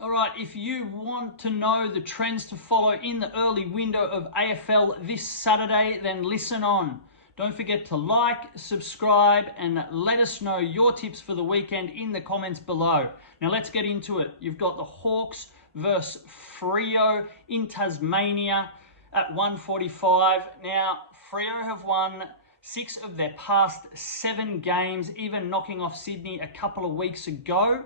All right, if you want to know the trends to follow in the early window of AFL this Saturday, then listen on. Don't forget to like, subscribe, and let us know your tips for the weekend in the comments below. Now let's get into it. You've got the Hawks versus Freo in Tasmania at 1:45. Now, Freo have won 6 of their past 7 games, even knocking off Sydney a couple of weeks ago.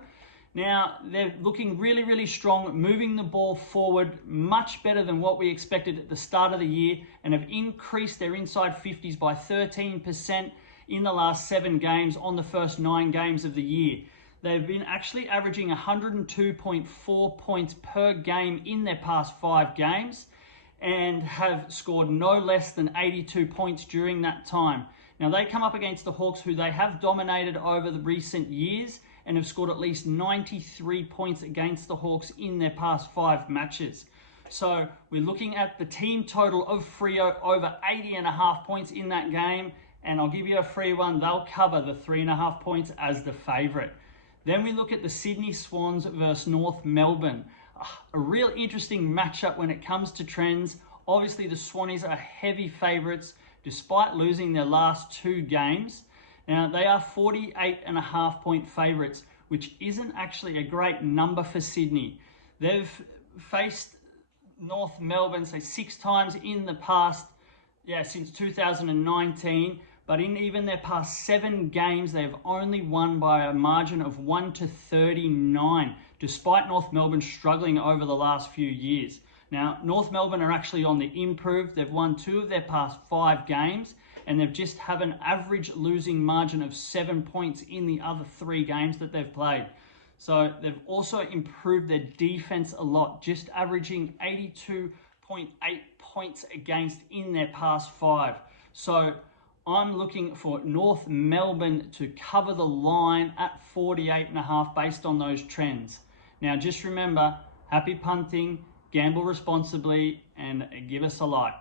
Now, they're looking really, really strong, moving the ball forward, much better than what we expected at the start of the year, and have increased their inside 50s by 13% in the last 7 games on the first 9 games of the year. They've been actually averaging 102.4 points per game in their past 5 games and have scored no less than 82 points during that time. Now, they come up against the Hawks, who they have dominated over the recent years and have scored at least 93 points against the Hawks in their past 5 matches. So we're looking at the team total of Freo over 80.5 points in that game, and I'll give you a free one. They'll cover the 3.5 points as the favourite. Then we look at the Sydney Swans versus North Melbourne. A real interesting matchup when it comes to trends. Obviously, the Swannies are heavy favourites despite losing their last 2 games. Now, they are 48.5 point favourites, which isn't actually a great number for Sydney. They've faced North Melbourne, say, 6 times in the past, since 2019. But in even their past 7 games, they've only won by a margin of 1-39, despite North Melbourne struggling over the last few years. Now, North Melbourne are actually on the improve. They've won 2 of their past 5 games, and they've just have an average losing margin of 7 points in the other 3 games that they've played. So they've also improved their defense a lot, just averaging 82.8 points against in their past 5. So I'm looking for North Melbourne to cover the line at 48.5 based on those trends. Now, just remember, happy punting, gamble responsibly, and give us a like.